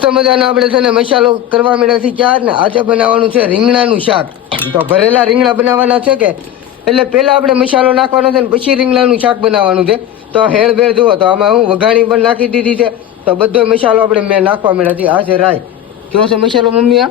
મસ્ત મજાનો આપણે છે ને મસાલો કરવા માંડ્યા છીએ ક્યાં ને આજે બનાવવાનું છે રીંગણાનું શાક. તો ભરેલા રીંગણા બનાવવાના છે કે એટલે પહેલા આપણે મસાલો નાખવાનો છે ને પછી રીંગણાનું શાક બનાવવાનું છે. તો હેળભેળ જુઓ તો આમાં હું વઘાણી પણ નાખી દીધી છે. તો બધો મસાલો આપણે મેં નાખવા માંડ્યા છીએ. આ છે રાઈ, કેવો છે મસાલો મમ્મી?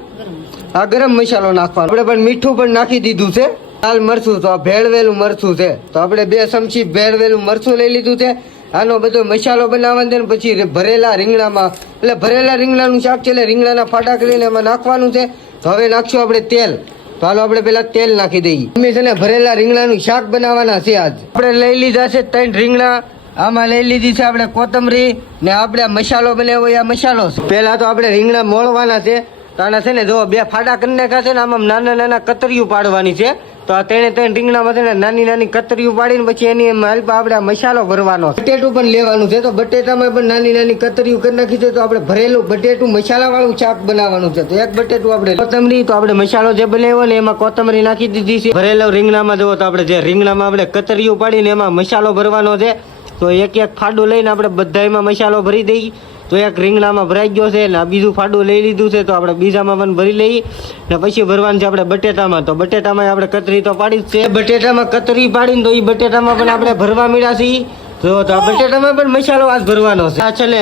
આ ગરમ મસાલો નાખવાનો. આપણે પણ મીઠું પણ નાખી દીધું છે. લાલ મરચું, તો આ ભેળવેલું મરચું છે. તો આપણે 2 ચમચી ભેળવેલું મરચું લઈ લીધું છે. આનો બધો મસાલો બનાવવાનો છે ને પછી ભરેલા રીંગણામાં, એટલે ભરેલા રીંગણાનું શાક છે એટલે રીંગણાના ફાટા કરીને એમાં નાખવાનું છે. તો હવે નાખશું આપણે તેલ. તો હાલો આપણે પેલા તેલ નાખી દઈએ. મમ્મી છે ને ભરેલા રીંગણાનું શાક બનાવવાના છે આજ. આપણે લઈ લીધા છે 3 રીંગણા. આમાં લઈ લીધી છે આપણે કોથમરી ને આપણે મસાલો બનાવ્યો આ મસાલો છે. પહેલા તો આપણે રીંગણા મોળવાના છે. તો આના છે ને જો 2 ફાટા કરી નાખ્યા છે ને આમાં નાના નાના કતરીઓ પાડવાની છે. તો આ 3 રીંગણામાં છે ને નાની નાની કતરીઓ પાડીને પછી એની હાલપા આપણે મસાલો ભરવાનો. બટેટું પણ લેવાનું છે. તો બટેટામાં પણ નાની નાની કતરીઓ કરી નાખી છે. તો આપણે ભરેલું બટેટું મસાલા વાળું શાક બનાવવાનું છે. તો 1 બટેટું આપણે કોથમરી, તો આપણે મસાલો જે બનાવ્યો ને એમાં કોથમરી નાખી દીધી છે. ભરેલો રીંગણામાં જુઓ તો આપણે જે રીંગણામાં આપણે કતરીઓ પાડીને એમાં મસાલો ભરવાનો છે. તો 1 ફાડું લઈને આપણે બધા એમાં મસાલો ભરી દઈએ. તો 1 રીંગણામાં ભરાઈ ગયો છે ને બીજું ફાડું લઈ લીધું છે. તો આપણે બીજામાં પણ ભરી લઈએ ને પછી ભરવાનું છે આપણે બટેટામાં. તો બટેટામાં આપણે કતરી તો પાડી જ છે. બટેટામાં કતરી પાડીને તો એ બટેટામાં પણ આપણે ભરવા મળ્યા છીએ. તો આ બટેટામાં પણ મસાલો આજ ભરવાનો છે. આ છે ને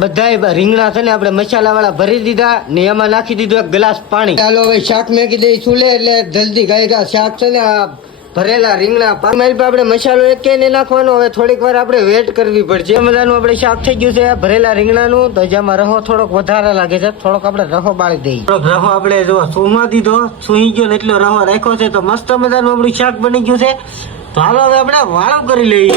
બધા રીંગણા છે ને આપણે મસાલા વાળા ભરી દીધા ને એમાં નાખી દીધું 1 ગ્લાસ પાણી. ચાલો હવે શાક મેકી દઈ ચૂલે એટલે જલ્દી ગાય શાક છે ને આ ભરેલા રીંગણા પાણી આપણે મસાલો એક ને નાખવાનો. હવે થોડીક વાર આપણે વેટ કરવી પડશે. મજાનું આપણે શાક થઈ ગયું છે ભરેલા રીંગણાનું. તો જેમાં રહો થોડોક વધારે લાગે છે, થોડોક આપણે રહો બાળી દઈએ. થોડોક રહો આપણે જો સુમાં દીધો, સુઈ ગયો ને એટલો રહો રાખ્યો છે. તો મસ્ત મજાનું આપણું શાક બની ગયું છે. તો હાલો હવે આપણે વાળો કરી લઈએ.